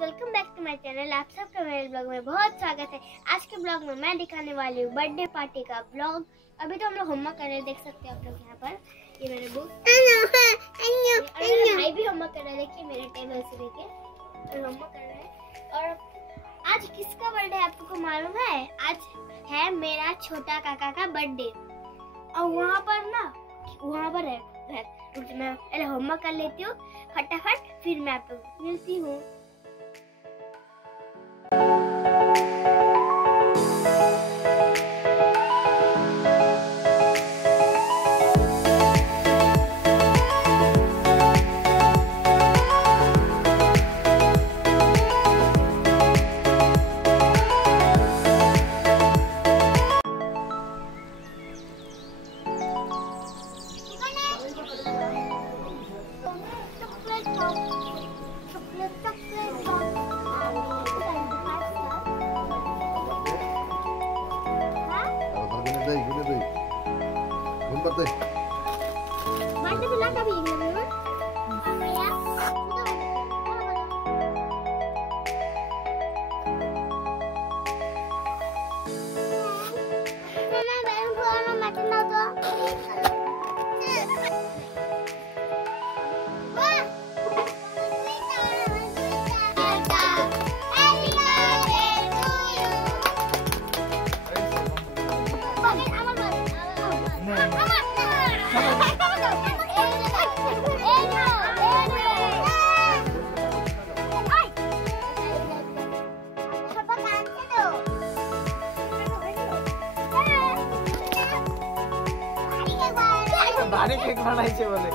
Welcome back to my channel. आप सबका मेरे ब्लॉग में बहुत स्वागत है। आज के ब्लॉग में मैं दिखाने वाली हूँ बर्थडे पार्टी का ब्लॉग। अभी तो हम लोग होमवर्क कर रहे हैं, देख सकते हैं आप लोग यहाँ पर। ये मेरे बुक और मेरा भाई भी होमवर्क कर रहा है। देखिए मेरे टेबल से लेके होमवर्क कर रहे हैं। और आज किसका बर्थडे है आपको मालूम है? आज है मेरा छोटा काका का बर्थडे। और वहाँ पर है मैं पहले होमवर्क कर लेती हूँ फटाफट, फिर मैं आपको मिलती हूँ। भारी केक बनाइছে বলে